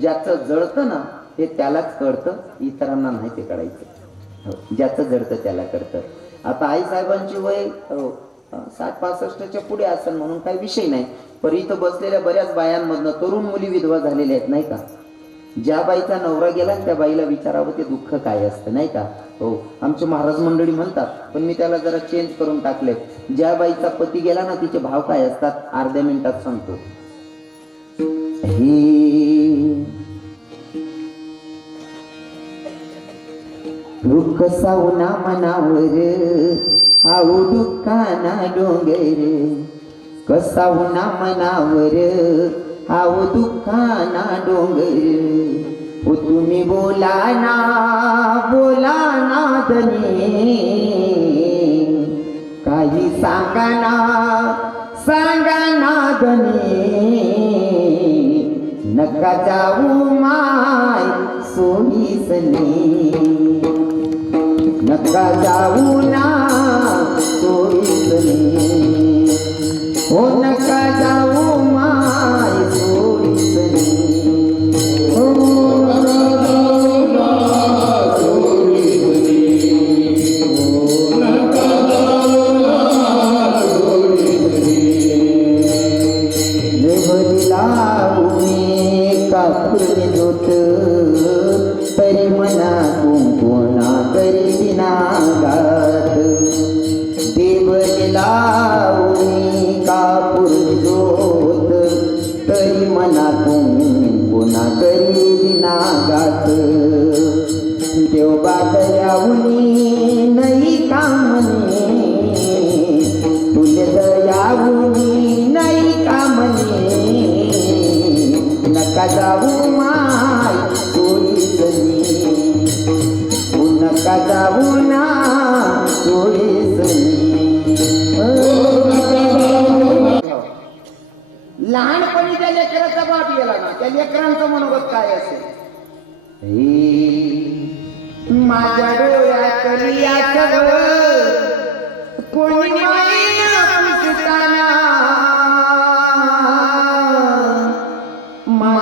ज्याचं जळतं ना ते त्यालाच कळतं इतरांना नाही ते कळायचं. हो, ज्याचं जळतं त्याला कळतं. आता आई साहेबांची वय हो, साठ पासष्टच्या पुढे असेल म्हणून काही विषय नाही. पण इथं बसलेल्या बऱ्याच बायांमधनं तरुण मुली विधवा झालेल्या आहेत नाही का? ज्या बाईचा नवरा गेला त्या बाईला विचारावं ते दुःख काय असतं नाही का? हो आमचे महाराज मंडळी म्हणतात पण मी त्याला जरा चेंज करून टाकले ज्या बाईचा पती गेला ना तिचे भाव काय असतात? अर्ध्या मिनिटात सांगतो. ही रुख सावना मनावर हाऊ दुःखाना डोंगर. कसावना मनावर हाऊ दुःखाना डोंगर. ओ तुम्ही बोला ना बोला ना धनी. काही सांगा ना सांगा ना धनी. नका जाऊ माय सोनीसनी. नका जाऊ ना सोनीसनी. हो नका उमे कापूर जोत तरी मना कुंकुणा करी गात देवला उमे कापूर जोत तरी मना कुंकुणा करी गात देव बाकऱ्याहुनी जाऊ माय सोडीसनी तू नका जाऊ ना सोडीसनी लहानपणी त्या लेकराचा बाप गेला ना त्या लेकरांचं मनोगत काय असेल? माझ्या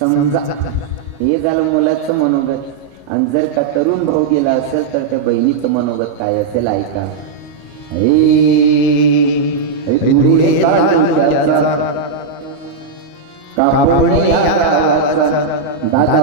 समजा. हे झालं मुलाचं मनोगत. आणि जर का तरुण भाऊ गेला असेल तर त्या बहिणीचं मनोगत काय असेल ऐका. हे दादा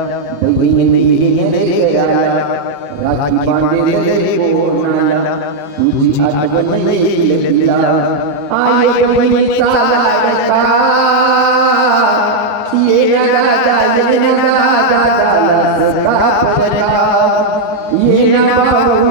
बहीण येईन रे राखी रे कोणाला तुझी आठवण येईल तिला आई बहिणीचा लाडका ये ना दादा ये दादा का ये ना